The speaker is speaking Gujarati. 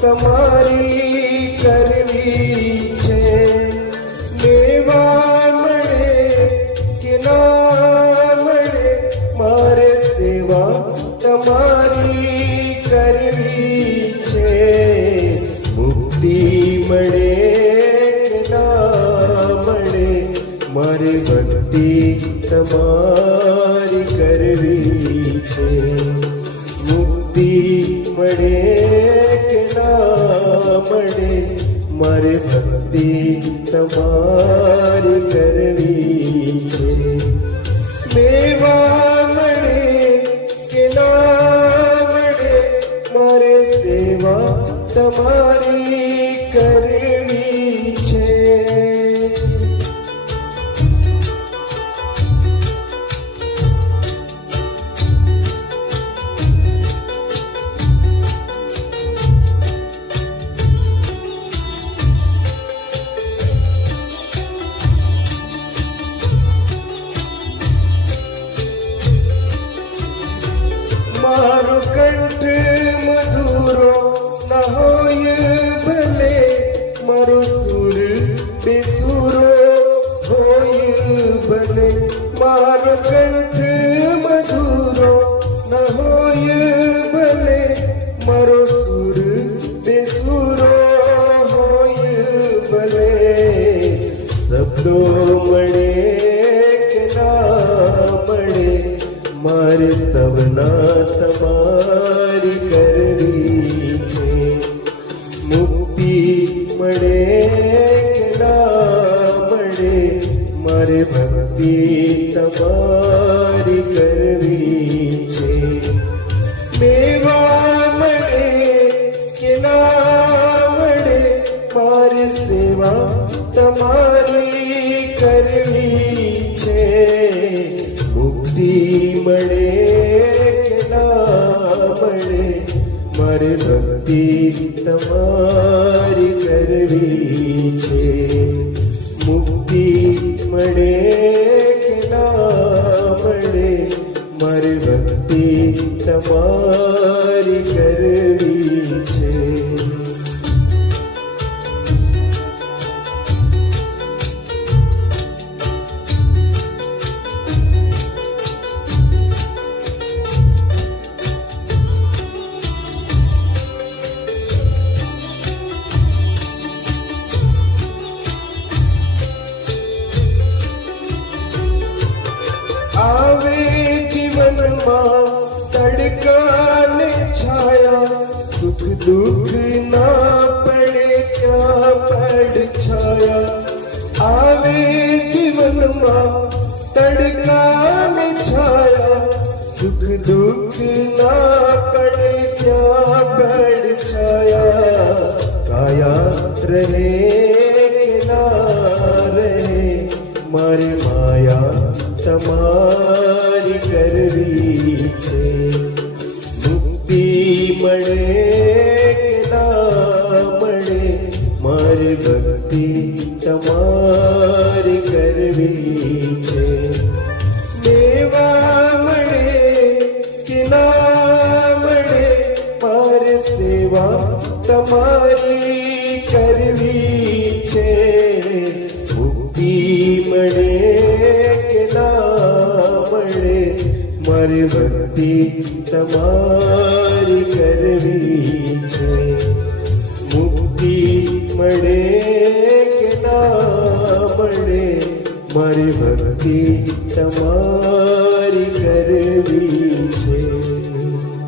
તમારી કરવી છે. લેવા મળે કે ના મળે મારે સેવા તમારી કરવી છે. મુક્તિ મળે કે ના મળે મારે ભક્તિ તમારી કરવી છે. મુક્તિ મળે કે ના મળે મારે ભક્તિ તમારી કરવી છે. લેવા મળે કે ના મળે મારે સેવા તમારી કરવી છે. મારો કંઠ મધુરો ન હોય ભલે મારો સુર બેસુરો હોય ભલે. મારો કંઠ મધુરો ન હોય ભલે મારો સુર બેસુરો હોય ભલે. શબ્દો મળે કે ના મળે મારે સ્તવના તમારી કરવી છે. મુક્તિ મળે કે ના મળે મારે ભક્તિ તમારી કરવી છે. લેવા મળે કે ના મળે મારે સેવા તમારી કરવી છે. મુક્તિ મળે કે ના મળે મારે ભક્તિ તમારી કરવી છે. મુક્તિ મળે કે ના મળે મારે ભક્તિ તમારી કરવી છે. આવે જીવનમાં તડકા ને છાયા સુખ દુઃખ ના પડે ક્યાં પડછાયા. આવે જીવનમાં તડકા ને છાયા સુખ દુઃખ ના પડે ક્યાં પડછાયા. કાયા રહે કે ના રહે મારી માયા તમારી કરવી છે. મુક્તિ મળે કે ના મળે મારી ભક્તિ તમારી કરવી છે. લેવા મળે કે ના મળે મારે સેવા તમારી કરવી છે. મુક્તિ મળે કે ના મળે મારી ભક્તિ તમારી કરવી છે. મુક્તિ મળે કે ના મળે મારી ભક્તિ તમારી કરવી છે.